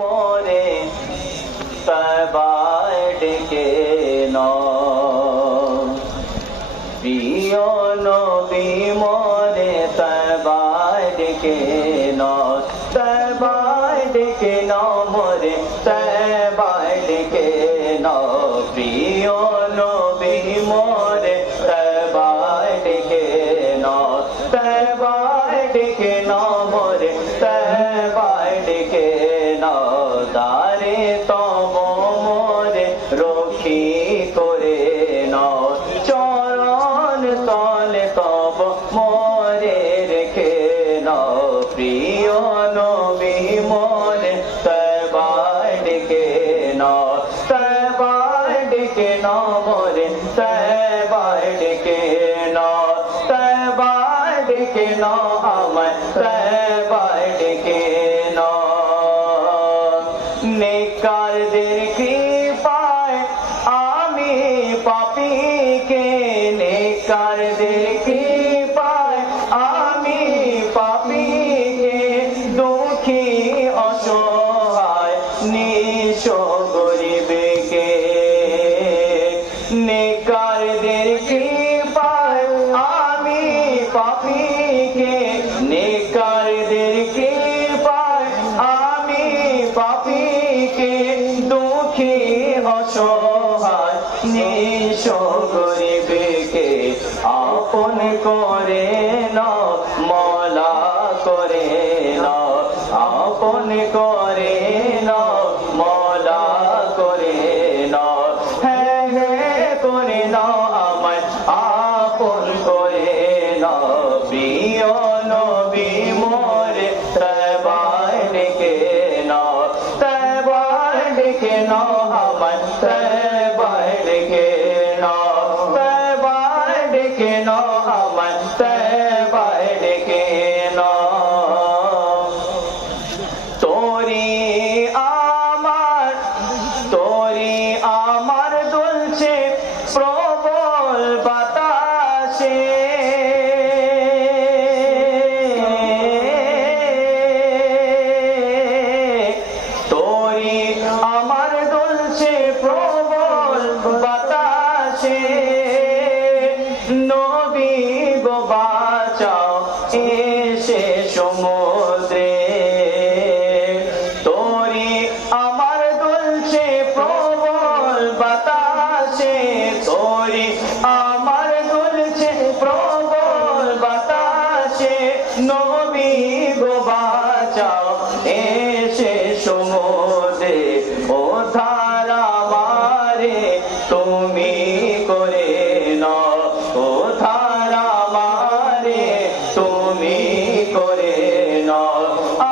মোরে তবায় ডেকে নাও, প্রিয় নবী মোরে তবায় ডেকে নাও, তবায় ডেকে নাও মোরে তবায় ডেকে নাও, প্রিয় নবী মোরে তবায় ডেকে নাও, তবায় ডেকে নাও মোরে তবায় ডেকে নাও, দারে তব মোরে রক্ষী করে নাও, চরণ তলে তব মোরে রেখে নাও, প্রিয় নবী মোরে তবায় ডেকে নাও, তবায় ডেকে নাও মোরে তবায় ডেকে নাও, তবায় ডেকে নাও আমায় তবায় ডেকে নাও, নেককারদের কৃপায় আমি পাপীকে, নেককারদের কৃপায় আমি পাপীকে, দুঃখী অসহায় নিঃস্ব গরিবকে, নেককারদের কৃপায় আমি পাপীকে, নেককারদের কৃপায় আমি পাপীকে, দুঃখী অসহায় নিঃস্ব গরিবকে, আপন করে নাও মওলা করে নাও, আপন করে নাও মওলা করে নাও, হ্যাঁ হ্যাঁ করে নাও আমায় আপন করে নাও, প্রিয় নবী মোরে তবায় ডেকে নাও, তবায় ডেকে নাও আমায় তবায় ডেকে নাও, তবায় ডেকে নাও আমায় তবায় ডেকে নাও, তোরি আমার দুলছে প্রবল বাতাসে, তোরি আমার দুলছে প্রবল বাতাসে, নবী গো বাঁচাও এসে সমুদ্রে, তোরি আমার দুলছে প্রবল বাতাসে, তোরি আমার দুলছে প্রবল বাতাসে, নবী গো বাঁচাও এসে সমুদ্রে, ও ধারা মারে তুমি করে নাও, ও ধারা মারে তুমি করে নাও,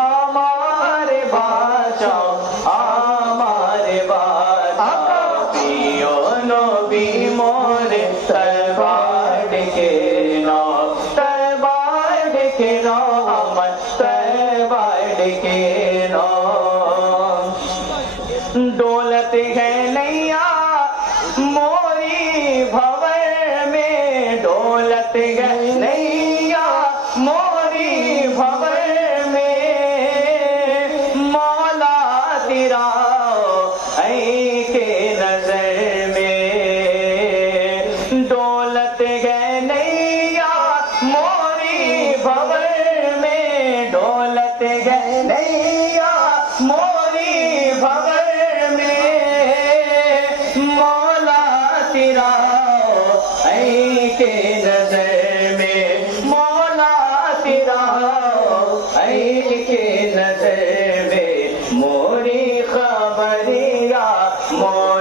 আমার বাঁচাও আমার বাঁচাও, প্রিয় নবী মোরে তবায় ডেকে নাও, তবায় ডেকে নাও আমার তবায় ডেকে নাও, दौलत है नैया मोरी भंवर में, दौलत है नैया मोरी भंवर में, मौला तेरा ऐ के नजर में, दौलत है नैया मोरी भंवर में, दौलत है नैया मोरी भंवर में, मौला तेरा ऐ के नजर में, मौला तेरा ऐ के नजर में, मोरी खबरिया मोरी